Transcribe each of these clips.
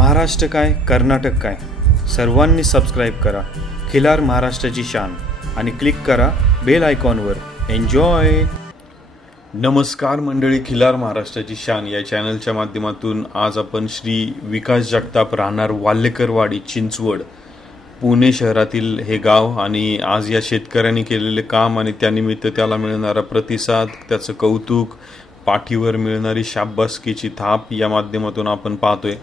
महाराष्ट्र काय कर्नाटक काय सर्वांनी सबस्क्राईब करा खिलार महाराष्ट्राची शान आणि क्लिक करा बेल आयकॉनवर. एन्जॉय. नमस्कार मंडळी, खिलार महाराष्ट्राची शान या चॅनलच्या माध्यमातून आज आपण श्री विकास जगताप राहणार वाल्लेकरवाडी चिंचवड पुणे शहरातील हे गाव आणि आज या शेतकऱ्यांनी केलेले काम आणि त्यानिमित्त त्याला मिळणारा प्रतिसाद, त्याचं कौतुक, पाठीवर मिळणारी शाबासकीची थाप या माध्यमातून आपण पाहतोय.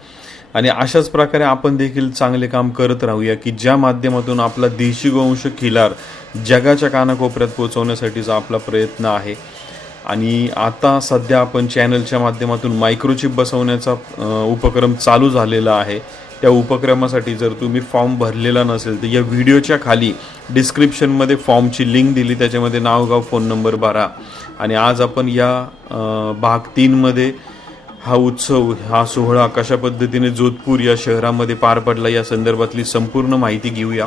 आणि अशाच प्रकारे आपण देखील चांगले काम करत राहूया की ज्या माध्यमातून आपला देशी गोवंश खिलार जगाच्या कानाकोपऱ्यात पोहोचवण्यासाठीचा आपला प्रयत्न आहे. आणि आता सध्या आपण चॅनलच्या माध्यमातून मायक्रोचिप बसवण्याचा उपक्रम चालू झालेला आहे. त्या उपक्रमासाठी जर तुम्ही फॉर्म भरलेला नसेल तर या व्हिडिओच्या खाली डिस्क्रिप्शनमध्ये फॉर्मची लिंक दिली, त्याच्यामध्ये नाव गाव फोन नंबर भरा. आणि आज आपण या भाग 3मध्ये हा उत्सव, हा सोहळा कशा पद्धतीने जोधपूर या शहरामध्ये पार पडला या संदर्भातली संपूर्ण माहिती घेऊया.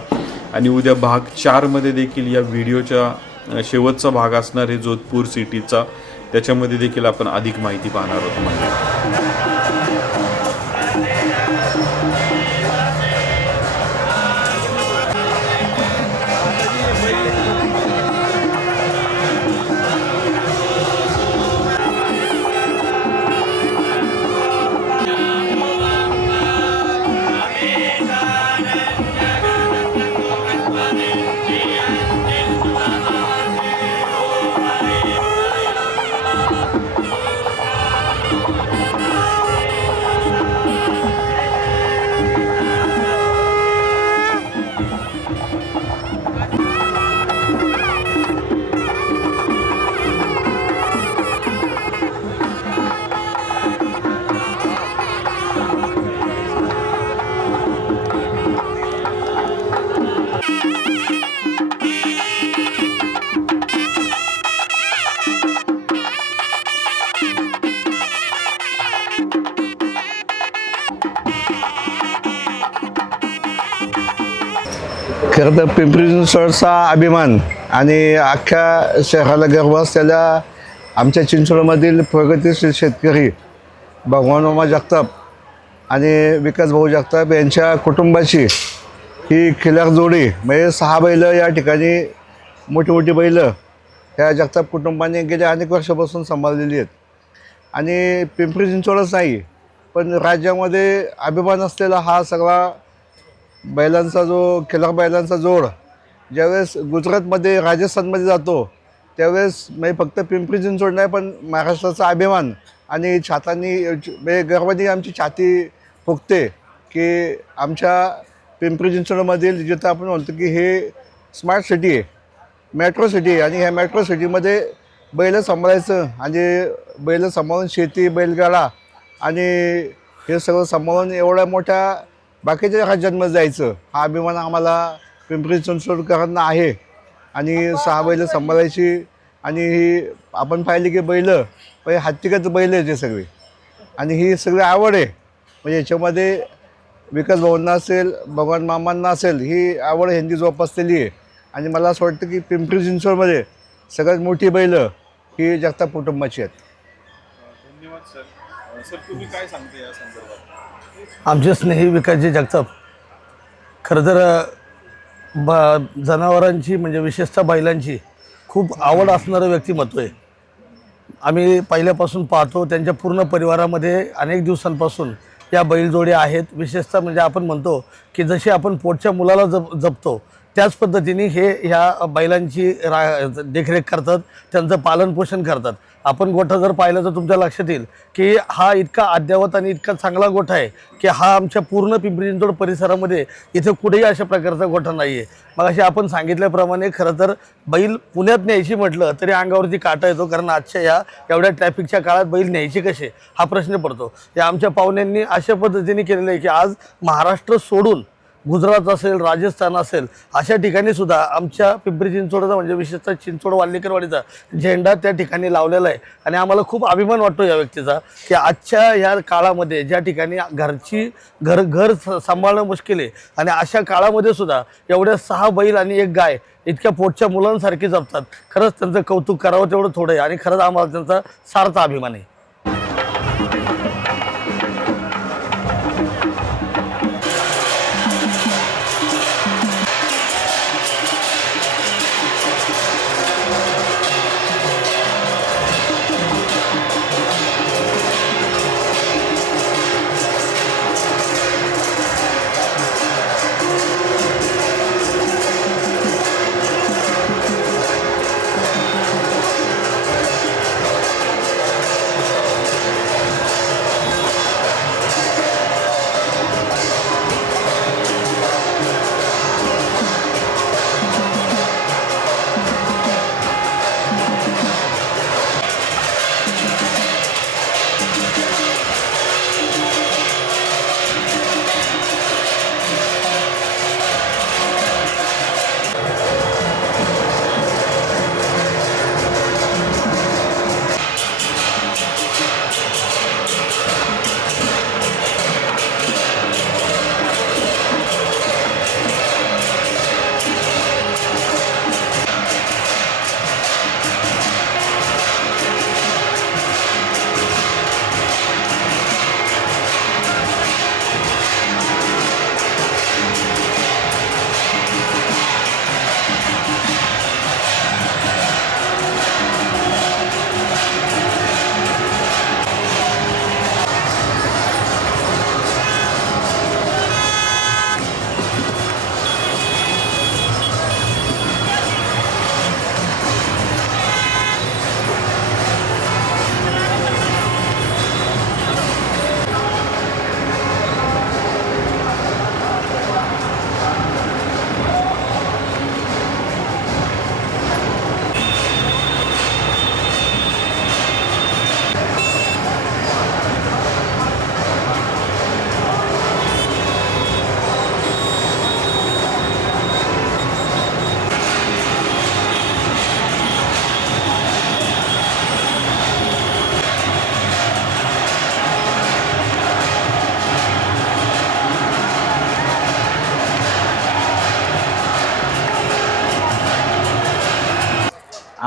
आणि उद्या भाग 4मध्ये देखील या व्हिडिओच्या शेवटचा भाग असणार आहे जोधपूर सिटीचा, त्याच्यामध्ये देखील आपण अधिक माहिती पाहणार आहोत. खरं तर पिंपरी चिंचवडचा अभिमान आणि अख्ख्या शहराला गर्व असलेल्या आमच्या चिंचवडमधील प्रगतीशील शेतकरी भगवान मामा जगताप आणि विकास भाऊ जगताप यांच्या कुटुंबाची ही खिलार जोडी, म्हणजे 6 बैल या ठिकाणी, मोठी मोठी बैल ह्या जगताप कुटुंबाने गेल्या अनेक वर्षापासून सांभाळलेली आहेत. आणि पिंपरी चिंचवडच नाही पण राज्यामध्ये अभिमान असलेला हा सगळा बैलांचा जो खिलार बैलांचा जोड ज्यावेळेस गुजरातमध्ये, राजस्थानमध्ये जातो त्यावेळेस म्हणजे फक्त पिंपरी चिंचवड नाही पण महाराष्ट्राचा अभिमान आणि छातांनी, म्हणजे गर्वाने आमची छाती फुगते की आमच्या पिंपरी चिंचवडमधील, जिथं आपण म्हणतो की हे स्मार्ट सिटी आहे, मेट्रो सिटी आहे, आणि ह्या मेट्रो सिटीमध्ये बैल सांभाळायचं आणि बैल सांभाळून शेती, बैलगाडा आणि हे सगळं सांभाळून एवढ्या मोठ्या बाकीच्या राज्यांमध्ये जायचं, हा अभिमान आम्हाला पिंपरी चिंचवडकरांना आहे. आणि 6 बैल सांभाळायची, आणि ही आपण पाहिली की बैल म्हणजे हत्तीगत बैल आहे ते सगळे, आणि ही सगळी आवड आहे. म्हणजे याच्यामध्ये विकास भाऊंना असेल, भगवान मामांना असेल, ही आवड ह्यांनी जोपासलेली आहे. आणि मला असं वाटतं की पिंपरी चिंचवडमध्ये सगळ्यात मोठी बैल ही जगताप कुटुंबाची आहेत. धन्यवाद सर. सर तुम्ही काय सांगते या संदर्भात? आमचे स्नेही विकासजी जगताप खरं तर जनावरांची, म्हणजे विशेषतः बैलांची खूप आवड असणारं व्यक्तिमत्व आहे. आम्ही पहिल्यापासून पाहतो, त्यांच्या पूर्ण परिवारामध्ये अनेक दिवसांपासून या बैलजोडी आहेत. विशेषतः म्हणजे आपण म्हणतो की जशी आपण पोटच्या मुलाला जपतो त्याच पद्धतीने हे ह्या बैलांची देखरेख करतात, त्यांचं पालनपोषण करतात. आपण गोठा जर पाहिलं तर तुमच्या लक्षात येईल की हा इतका अद्ययावत आणि इतका चांगला गोठा आहे की हा आमच्या पूर्ण पिंपरी चिंचवड परिसरामध्ये इथे कुठेही अशा प्रकारचा गोठा नाही आहे. मग अशी आपण सांगितल्याप्रमाणे खरं तर बैल पुण्यात न्यायची म्हटलं तरी अंगावरती काटा येतो, कारण आजच्या या एवढ्या ट्रॅफिकच्या काळात बैल न्यायचे कसे हा प्रश्न पडतो. या आमच्या पाहुण्यांनी अशा पद्धतीने केलेलं आहे की आज महाराष्ट्र सोडून गुजरात असेल, राजस्थान असेल, अशा ठिकाणी सुद्धा आमच्या पिंपरी चिंचवडचा, म्हणजे विशेषतः चिंचवड वाल्लेकरवाडीचा झेंडा त्या ठिकाणी लावलेला आहे. आणि आम्हाला खूप अभिमान वाटतो या व्यक्तीचा की आजच्या ह्या काळामध्ये ज्या ठिकाणी घर सांभाळणं मुश्किल आहे, आणि अशा काळामध्ये सुद्धा एवढ्या 6 बैल आणि 1 गाय इतक्या पोटच्या मुलांसारखी जपतात. खरंच त्यांचं कौतुक करावं तेवढं थोडं आहे, आणि खरंच आम्हाला त्यांचा सार्थ अभिमान आहे.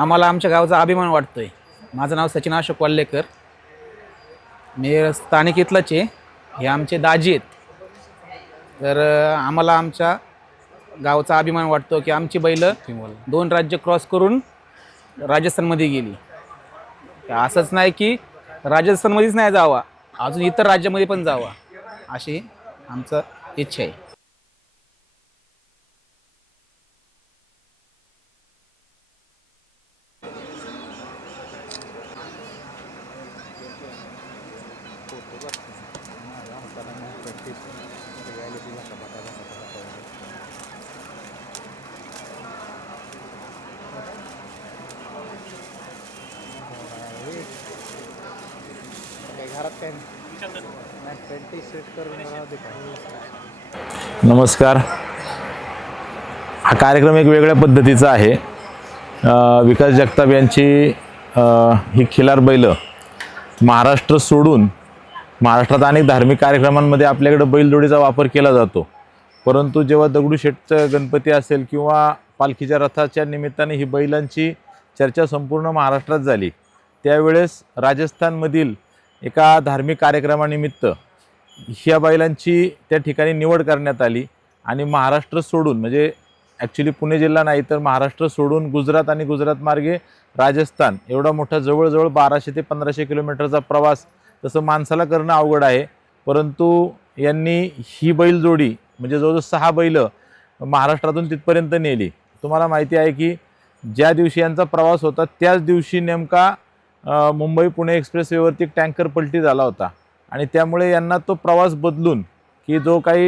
आम्हाला आमच्या गावचा अभिमान वाटतोय. माझं नाव सचिन अशोक वाल्लेकर, मी स्थानिक इथलंच आहे. हे आमचे दाजी आहेत. तर आम्हाला आमच्या गावचा अभिमान वाटतो की आमची बैल 2 राज्य क्रॉस करून राजस्थानमध्ये गेली. असंच नाही की राजस्थानमध्येच नाही जावा, अजून इतर राज्यामध्ये पण जावा अशी आमचं इच्छा आहे. नमस्कार. हा कार्यक्रम एक वेगळ्या पद्धतीचा आहे. विकास जगताप यांची ही खिलार बैल महाराष्ट्र सोडून महाराष्ट्रात अनेक धार्मिक कार्यक्रमांमध्ये आपल्याकडे बैलजोडीचा वापर केला जातो. परंतु जेव्हा दगडूशेठचं गणपती असेल किंवा पालखीच्या रथाच्या निमित्ताने ही बैलांची चर्चा संपूर्ण महाराष्ट्रात झाली, त्यावेळेस राजस्थानमधील एका धार्मिक कार्यक्रमानिमित्त ह्या बैलांची त्या ठिकाणी निवड करण्यात आली आणि महाराष्ट्र सोडून, म्हणजे ॲक्च्युली पुणे जिल्हा नाही तर महाराष्ट्र सोडून गुजरात आणि गुजरात मार्गे राजस्थान एवढा मोठा जवळजवळ 1200 ते 1500 किलोमीटरचा प्रवास तसं माणसाला करणं अवघड आहे. परंतु यांनी ही बैलजोडी म्हणजे जवळजवळ 6 बैल महाराष्ट्रातून तिथपर्यंत नेली. तुम्हाला माहिती आहे की ज्या दिवशी यांचा प्रवास होता त्याच दिवशी नेमका मुंबई पुणे एक्सप्रेसवेवरती टँकर पलटी झाला होता आणि त्यामुळे यांना तो प्रवास बदलून की जो काही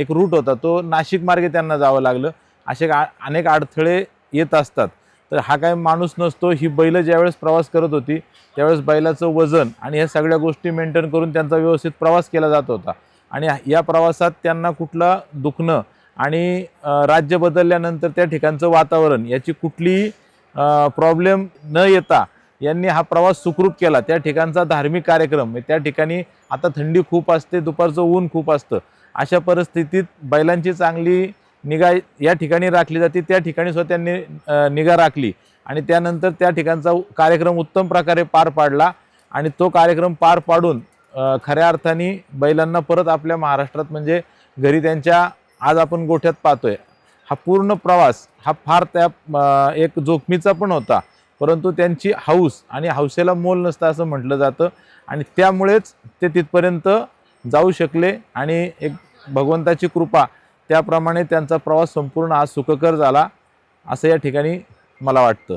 एक रूट होता तो नाशिक मार्गे त्यांना जावं लागलं. असे अनेक अडथळे येत असतात. तर हा काही माणूस नसतो. ही बैलं ज्यावेळेस प्रवास करत होती त्यावेळेस बैलाचं वजन आणि ह्या सगळ्या गोष्टी मेंटेन करून त्यांचा व्यवस्थित प्रवास केला जात होता आणि या प्रवासात त्यांना कुठलं दुखणं आणि राज्य बदलल्यानंतर त्या ठिकाणचं वातावरण याची कुठलीही प्रॉब्लेम न येता यांनी हा प्रवास सुखरूप केला. त्या ठिकाणचा धार्मिक कार्यक्रम, त्या ठिकाणी आता थंडी खूप असते, दुपारचं ऊन खूप असतं, अशा परिस्थितीत बैलांची चांगली निगा या ठिकाणी राखली जाते. त्या ठिकाणी सुद्धा त्यांनी निगा राखली आणि त्यानंतर त्या ठिकाणचा कार्यक्रम उत्तम प्रकारे पार पाडला आणि तो कार्यक्रम पार पाडून खऱ्या अर्थाने बैलांना परत आपल्या महाराष्ट्रात म्हणजे घरी त्यांच्या आज आपण गोठ्यात पाहतोय. हा पूर्ण प्रवास हा फार त्या एक जोखमीचा पण होता, परंतु त्यांची हौस आणि हौसेला मोल नसतं असं म्हटलं जातं आणि त्यामुळेच ते तिथपर्यंत जाऊ शकले आणि एक भगवंताची कृपा त्याप्रमाणे त्यांचा प्रवास संपूर्ण आज सुखकर झाला असं या ठिकाणी मला वाटतं.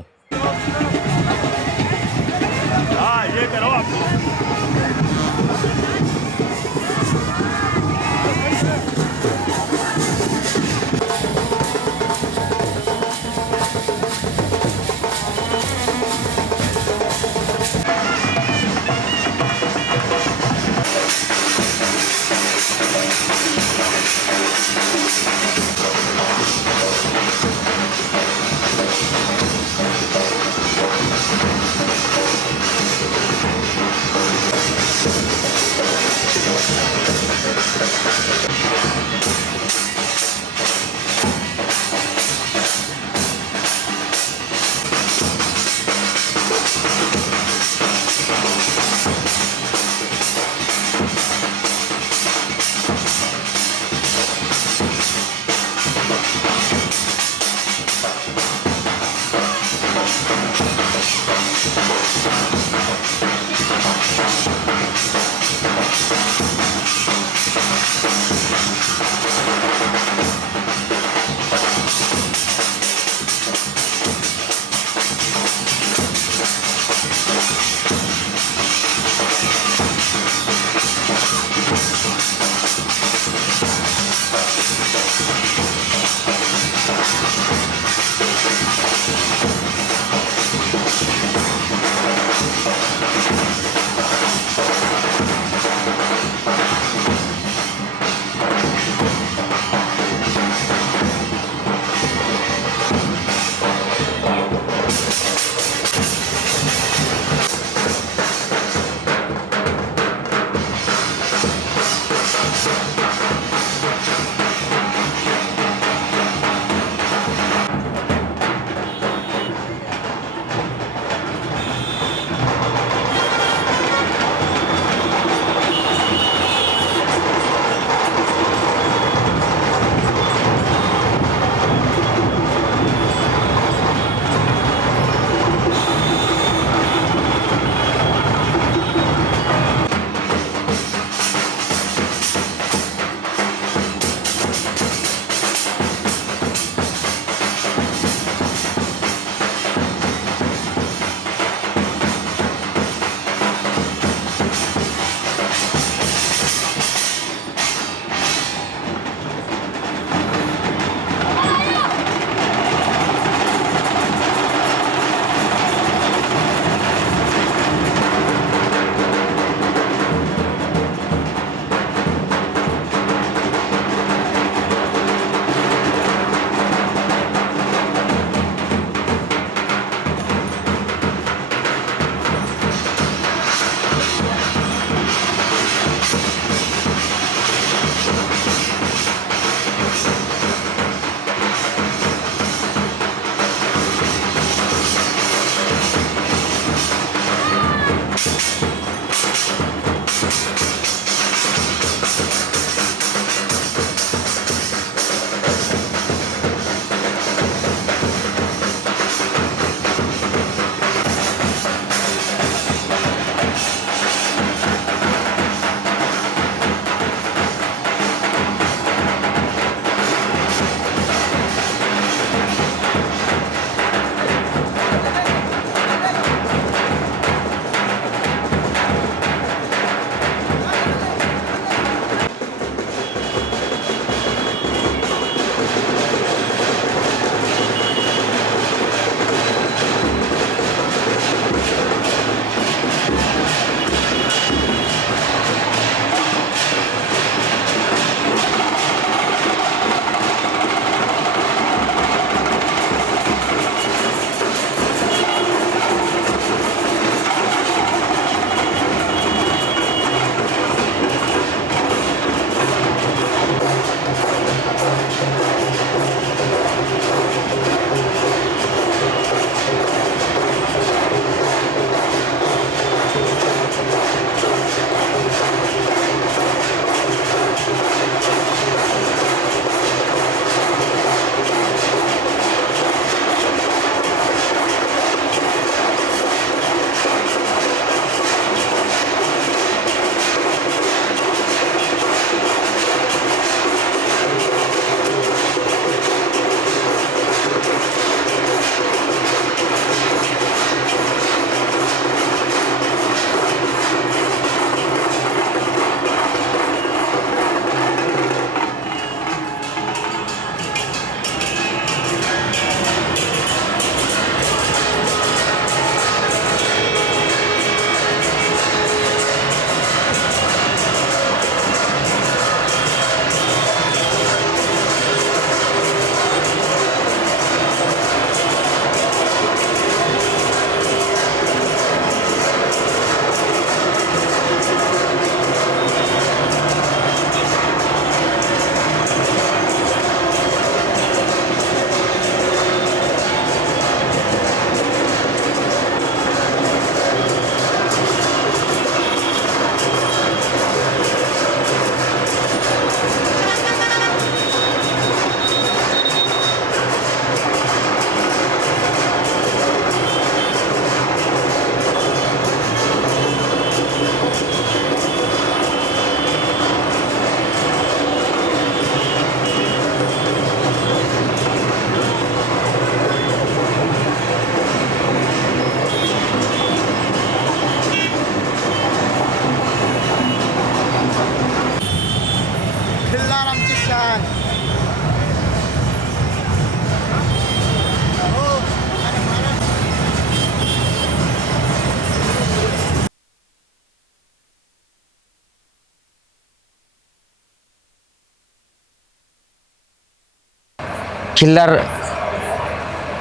खिल्लार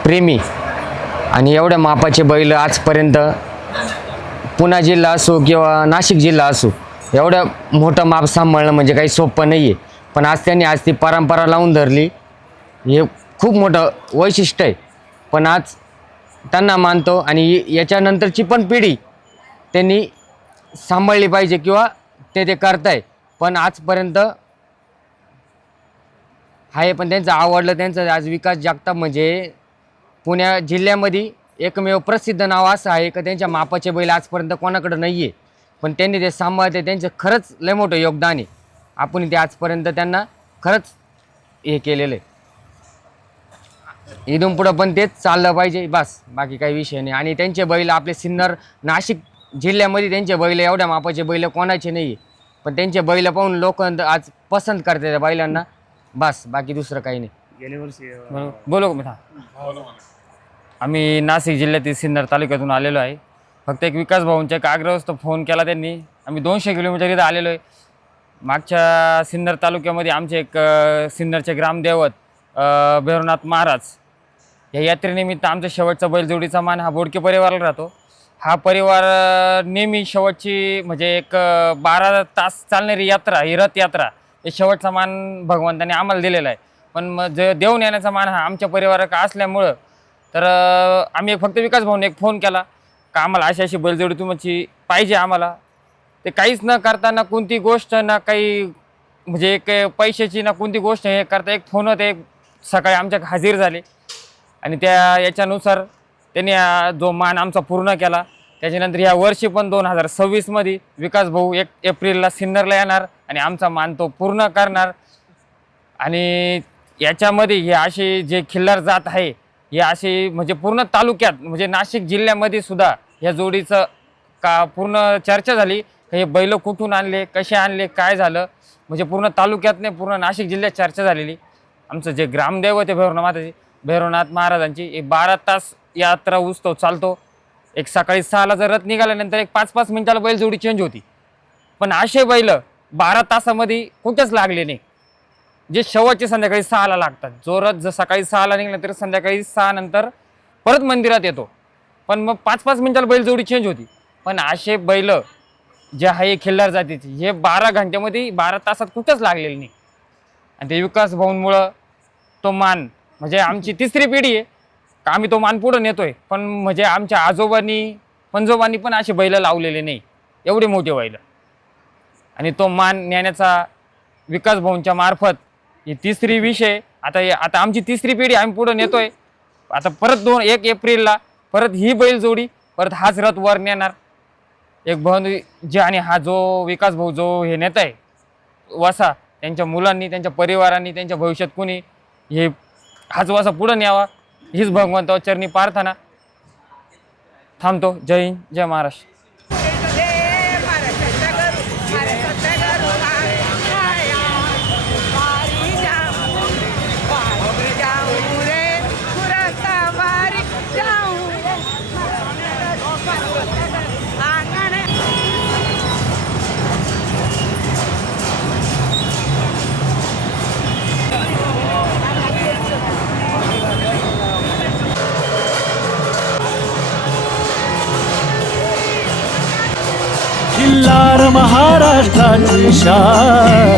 प्रेमी आणि एवढ्या मापाचे बैल आजपर्यंत पुणे जिल्हा असो किंवा नाशिक जिल्हा असो एवढं मोठं माप सांभाळणं म्हणजे काही सोपं नाही आहे. पण आज त्यांनी ती परंपरा लावून धरली, हे खूप मोठं वैशिष्ट्य आहे. पण आज त्यांना मानतो आणि याच्यानंतरची पण पिढी त्यांनी सांभाळली पाहिजे किंवा ते करताय. पण आजपर्यंत आहे, पण त्यांचं आवडलं. त्यांचं आज विकास जगताप म्हणजे पुणे जिल्ह्यामध्ये एकमेव प्रसिद्ध नाव असं आहे की त्यांच्या मापाचे बैल आजपर्यंत कोणाकडं नाही आहे. पण त्यांनी ते सांभाळते, त्यांचं खरंच लय मोठं योगदान आहे. आपण ते आजपर्यंत त्यांना खरंच हे केलेलं आहे. इथून पुढं पण तेच चाललं पाहिजे, बस बाकी काही विषय नाही. आणि त्यांचे बैल आपले सिन्नर नाशिक जिल्ह्यामध्ये त्यांचे बैल एवढ्या मापाचे बैल कोणाचे नाही आहे. पण त्यांचे बैल पाहून लोक आज पसंत करते त्या बैलांना, बस बाकी दुसरं काही नाही. गेल्या वर्षी बोलो का आम्ही नाशिक जिल्ह्यातील सिन्नर तालुक्यातून आलेलो आहे. फक्त एक विकास भाऊंच्या एक आग्रहास्तव फोन केला त्यांनी. आम्ही 200 किलोमीटर इथं आलेलो आहे. मागच्या सिन्नर तालुक्यामध्ये आमचे एक सिन्नरचे ग्रामदैवत भैरवनाथ महाराज या यात्रेनिमित्त आमच्या शेवटचा बैलजोडीचा मान हा बोडके परिवाराला राहतो. हा परिवार नेहमी शेवटची म्हणजे एक 12 तास चालणारी यात्रा, ही रथयात्रा, हे शेवटचा मान भगवंताने आम्हाला दिलेला आहे. पण मग जे देऊन येण्याचा मान हा आमच्या परिवाराचा असल्यामुळं तर आम्ही फक्त विकास भाऊने एक फोन केला का आम्हाला अशी अशी बैलजोडी तुमची पाहिजे आम्हाला. ते काहीच न करताना कोणती गोष्ट ना काही म्हणजे एक पैशाची ना कोणती गोष्ट हे करता एक फोन ते सकाळी आमच्या हजर झाले आणि त्या याच्यानुसार त्यांनी जो मान आमचा पूर्ण केला. त्याच्यानंतर ह्या वर्षी पण 2026मध्ये विकास भाऊ 1 एप्रिलला सिन्नरला येणार आणि आमचा मान तो पूर्ण करणार. आणि याच्यामध्ये हे असे जे खिल्लार जात आहे हे असे म्हणजे पूर्ण तालुक्यात म्हणजे नाशिक जिल्ह्यामध्ये सुद्धा ह्या जोडीचं का पूर्ण चर्चा झाली का हे बैल कुठून आणले, कसे आणले, काय झालं, म्हणजे पूर्ण तालुक्यात नाही पूर्ण नाशिक जिल्ह्यात चर्चा झालेली. आमचं जे ग्रामदैवत आहे भैरवनाथ महाराजांची 12 तास यात्रा उत्सव चालतो. एक सकाळी 6ला जर रथ निघाल्यानंतर एक 5-5 मिनिटाला बैलजोडी चेंज होती. पण असे बैल 12 तासामध्ये कुठेच लागले नाही, जे शेवटचे संध्याकाळी 6ला लागतात. जो रथ जर सकाळी 6ला निघाला तर संध्याकाळी 6 नंतर परत मंदिरात येतो. पण मग 5-5 मिनिटाला बैलजोडी चेंज होती. पण असे बैल जे आहे खिल्लार जातीचे हे 12 घंट्यामध्ये 12 तासात कुठंच लागलेले नाही. आणि ते विकास भाऊंमुळं तो मान म्हणजे आमची 3री पिढी आहे का आम्ही तो मान पुढं नेतोय. पण म्हणजे आमच्या आजोबांनी पंजोबांनी पण असे बैल लावलेले नाही, एवढे मोठे बैल. आणि तो मान नेण्याचा विकास भाऊंच्या मार्फत ही 3री विषय आता आमची 3री पिढी आम्ही पुढं नेतोय. आता परत 1 एप्रिलला परत ही बैलजोडी परत हाच रथ वर नेणार. एक भाऊ जे आणि हा जो विकास भाऊ जो हे नेता आहे वसा, त्यांच्या मुलांनी, त्यांच्या परिवारांनी, त्यांच्या भविष्यात कोणी हे हाच वसा पुढं न्यावा हीच भगवंतावर चरणी प्रार्थना. थांबतो. जय हिंद, जय महाराष्ट्र. खिल्लार महाराष्ट्राची शान.